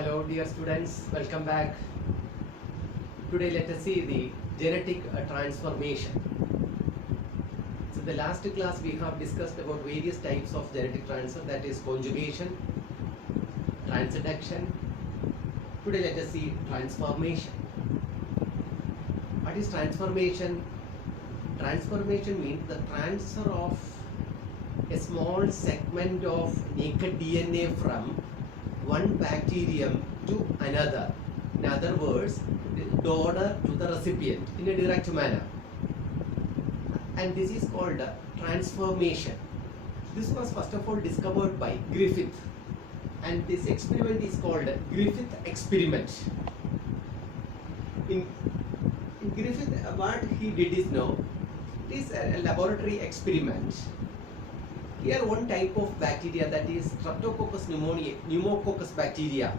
Hello dear students, welcome back. Today let us see the genetic transformation. So the last class we have discussed about various types of genetic transfer, that is conjugation, transduction. Today let us see transformation. What is transformation? Transformation means the transfer of a small segment of naked DNA from one bacterium to another. In other words, the donor to the recipient in a direct manner. And this is called transformation. This was first of all discovered by Griffith. And this experiment is called Griffith experiment. In Griffith, what he did is it is a laboratory experiment. Here one type of bacteria, that is Streptococcus pneumococcal bacteria.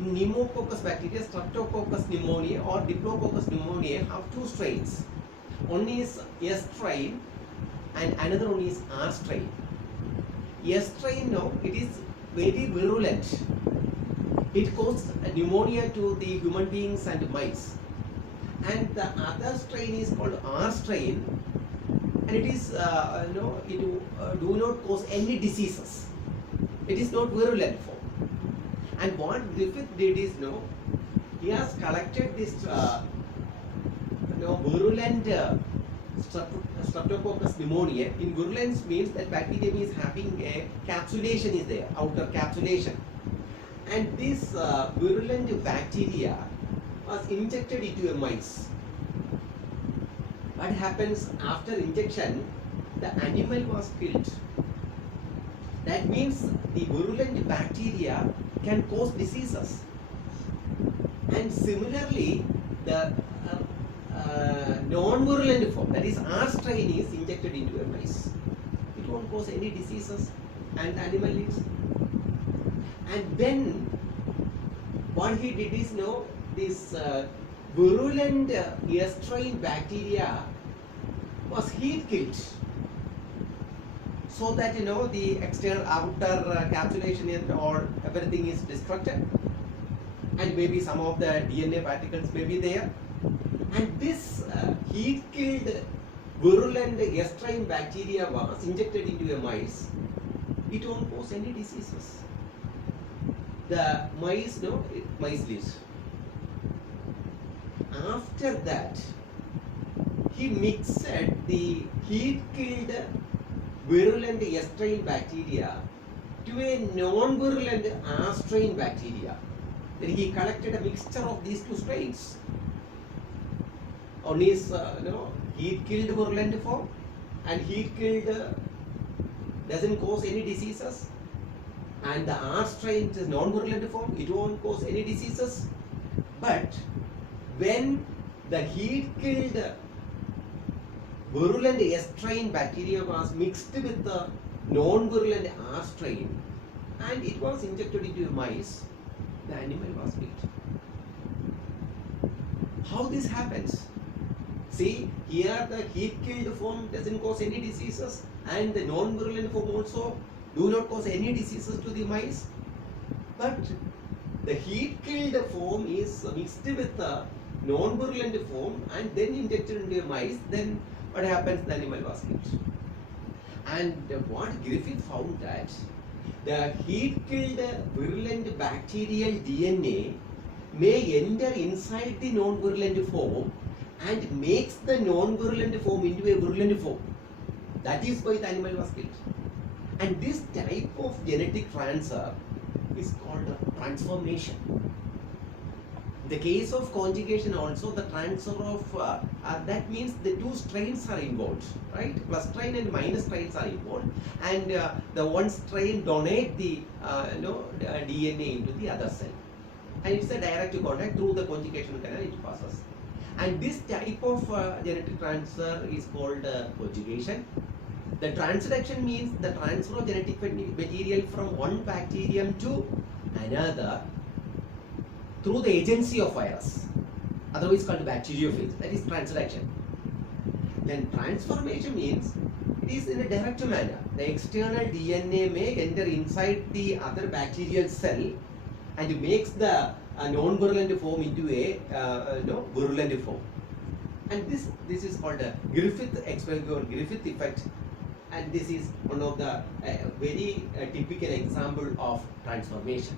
Pneumococcus bacteria, Streptococcus pneumoniae or Diplococcus pneumoniae have two strains. One is S strain and another one is R strain. S strain, it is very virulent. It causes pneumonia to the human beings and mice. And the other strain is called R strain, and it is do not cause any diseases. It is not virulent form. And what Griffith did is he has collected this virulent Streptococcus pneumoniae. In virulence means that bacterium is having a capsulation is there, outer capsulation, and this virulent bacteria was injected into a mice. What happens after injection? The animal was killed. That means the virulent bacteria can cause diseases. And similarly, the non-virulent form, that is R strain, is injected into a mice. It won't cause any diseases and the animal lives. And then what he did is this virulent S strain bacteria was heat killed, so that the external outer capsulation and all everything is destructed, and maybe some of the DNA particles may be there. And this heat killed virulent S strain bacteria was injected into a mice. It won't cause any diseases. The mice mice lives. After that, he mixed the heat-killed virulent S strain bacteria to a non-virulent R strain bacteria. Then he collected a mixture of these two strains. One is heat-killed virulent form, and heat-killed doesn't cause any diseases. And the R strain is non-virulent form; it won't cause any diseases. But when the heat-killed virulent S strain bacteria was mixed with the non-virulent R strain and it was injected into mice, the animal was killed. How this happens? See, here the heat-killed form doesn't cause any diseases, and the non-virulent form also do not cause any diseases to the mice. But the heat-killed form is mixed with the non-virulent form and then injected into a mice. Then what happens? The animal was killed. And what Griffith found that the heat-killed virulent bacterial DNA may enter inside the non-virulent form and makes the non-virulent form into a virulent form. That is why the animal was killed. And this type of genetic transfer is called transformation. In the case of conjugation also, the transfer of that means the two strains are involved, right? Plus strain and minus strains are involved, and the one strain donate the DNA into the other cell, and it's a direct contact through the conjugation canal it passes. And this type of genetic transfer is called conjugation. The transduction means the transfer of genetic material from one bacterium to another through the agency of virus, otherwise called bacteriophage. That is transduction. Then transformation means it is in a direct manner. The external DNA may enter inside the other bacterial cell and makes the non-virulent form into a virulent form. And this is called a Griffith experiment or Griffith effect, and this is one of the very typical example of transformation.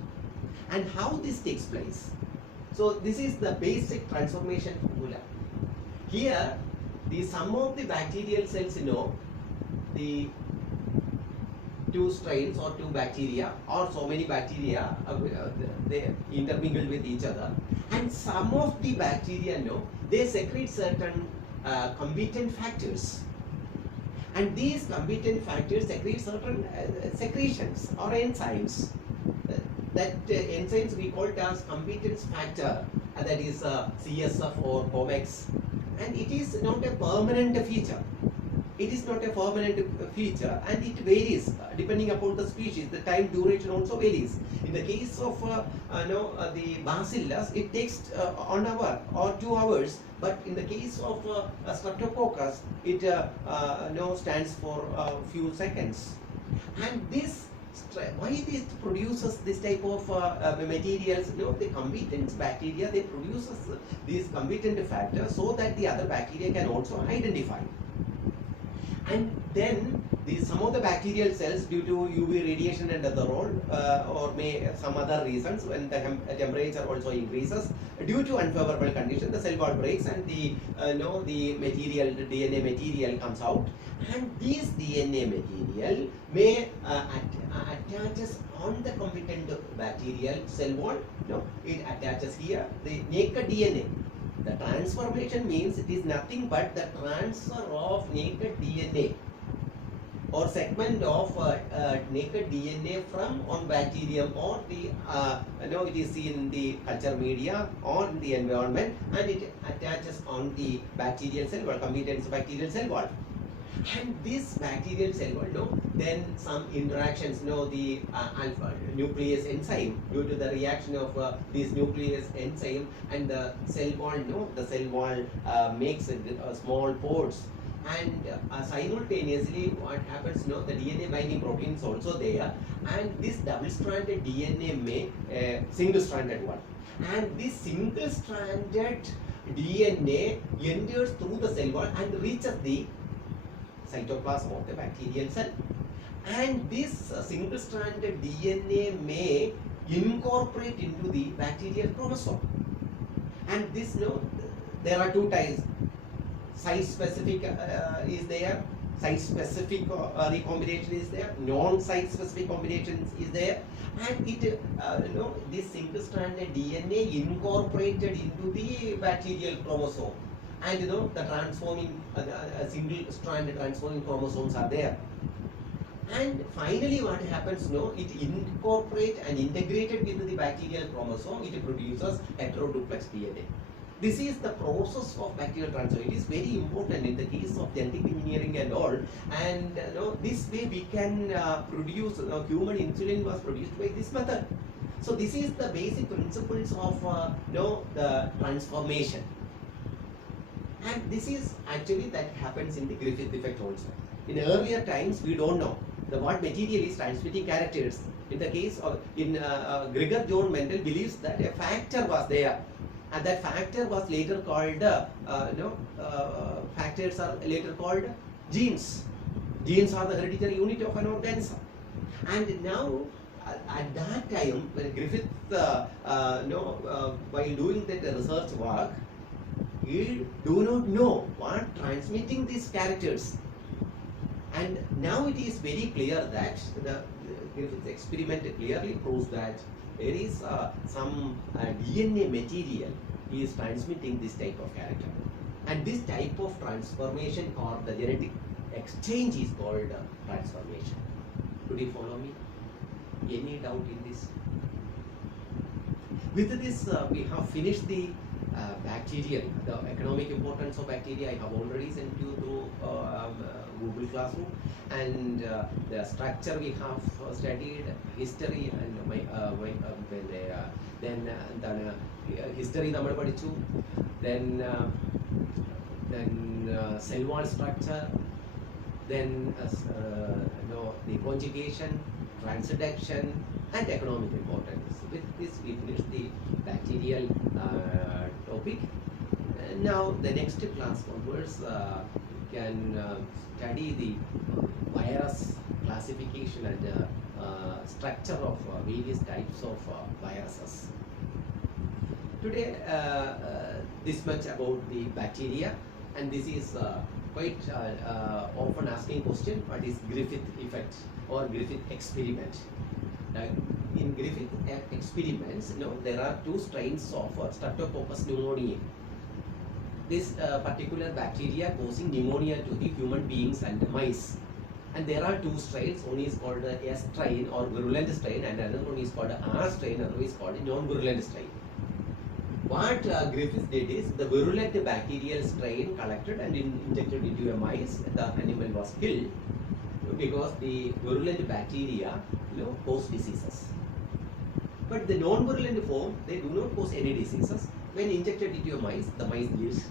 And how this takes place? So this is the basic transformation formula. Here, the sum of the bacterial cells, the two strains or two bacteria or so many bacteria, they intermingle with each other, and some of the bacteria, they secrete certain competent factors, and these competent factors secrete certain secretions or enzymes. That enzymes we call it as competence factor, that is CSF or COMEX, and it is not a permanent feature. It is not a permanent feature, and it varies depending upon the species. The time duration also varies. In the case of the Bacillus, it takes 1 hour or 2 hours, but in the case of Streptococcus, it stands for a few seconds. And this, why this produces this type of materials? The competent bacteria, they produces these competent factors so that the other bacteria can also identify. And then some of the bacterial cells, due to UV radiation and other role, or some other reasons, when the temperature also increases, due to unfavorable condition, the cell wall breaks and the material, the DNA material comes out, and this DNA material may attaches on the competent bacterial cell wall. It attaches here the naked DNA. The transformation means it is nothing but the transfer of naked DNA or segment of naked DNA from one bacterium or the it is seen in the culture media or in the environment, and it attaches on the bacterial cell wall, competent bacterial cell wall. And this bacterial cell wall, then some interactions, the alpha nuclease enzyme, due to the reaction of this nuclease enzyme and the cell wall, the cell wall makes small pores, and simultaneously what happens, the DNA binding protein is also there, and this double-stranded DNA may single-stranded one, and this single-stranded DNA enters through the cell wall and reaches the cytoplasm of the bacterial cell, and this single-stranded DNA may incorporate into the bacterial chromosome. And this, there are two types. Site-specific is there, site-specific recombination is there, non-site-specific combinations is there, and it this single-stranded DNA incorporated into the bacterial chromosome. And the transforming single-stranded transforming chromosomes are there. And finally, what happens? It incorporates and integrated with the bacterial chromosome. It produces heteroduplex DNA. This is the process of bacterial transfer. It is very important in the case of genetic engineering and all. And this way we can produce human insulin was produced by this method. So this is the basic principles of the transformation. And this is actually that happens in the Griffith effect also. In earlier times, we don't know what material is transmitting characters. In the case of, Gregor John Mendel believes that a factor was there, and that factor was later called, factors are later called genes. Genes are the hereditary unit of an organism. And now, at that time, when Griffith, while doing that research work, we do not know what transmitting these characters. And now it is very clear that the Griffith experiment clearly proves that there is some DNA material is transmitting this type of character. And this type of transformation or the genetic exchange is called transformation. Could you follow me? Any doubt in this? With this, we have finished the bacteria, the economic importance of bacteria. I have already sent you to Google Classroom, and the structure we have studied, history, and then history നമ്മൾ പഠിച്ചു, then cell wall structure, then the conjugation, transduction, and economic importance. With this we bacterial topic. Now the next class onwards can study the virus classification and structure of various types of viruses. Today, this much about the bacteria, and this is quite often asking question: what is Griffith effect or Griffith experiment? In Griffith experiments, there are two strains of Streptococcus pneumoniae. This particular bacteria causing pneumonia to the human beings and the mice. And there are two strains. One is called the S strain or virulent strain, and another one is called R strain, otherwise called non-virulent strain. What Griffith did is the virulent bacterial strain collected and injected into a mice. The animal was killed because the virulent bacteria cause diseases. But the non-virulent form, they do not cause any diseases. When injected into a mice, the mice lives.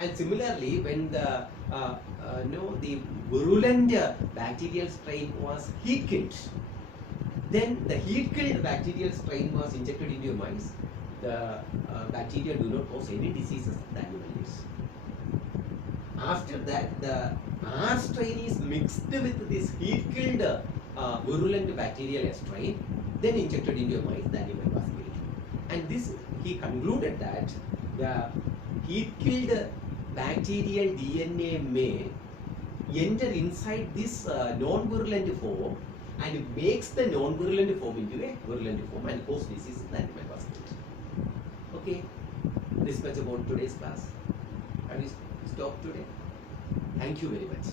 And similarly, when the the virulent bacterial strain was heat killed, then the heat killed bacterial strain was injected into a mice. The bacteria do not cause any diseases, the animal lives. After that, the R strain is mixed with this heat killed virulent bacterial strain, then injected into a mice, the animal was killed. And this, he concluded that the heat killed bacterial DNA may enter inside this non-virulent form and makes the non-virulent form into a virulent form and cause disease, the animal was killed. Okay, this much about today's class. I will stop today. Thank you very much.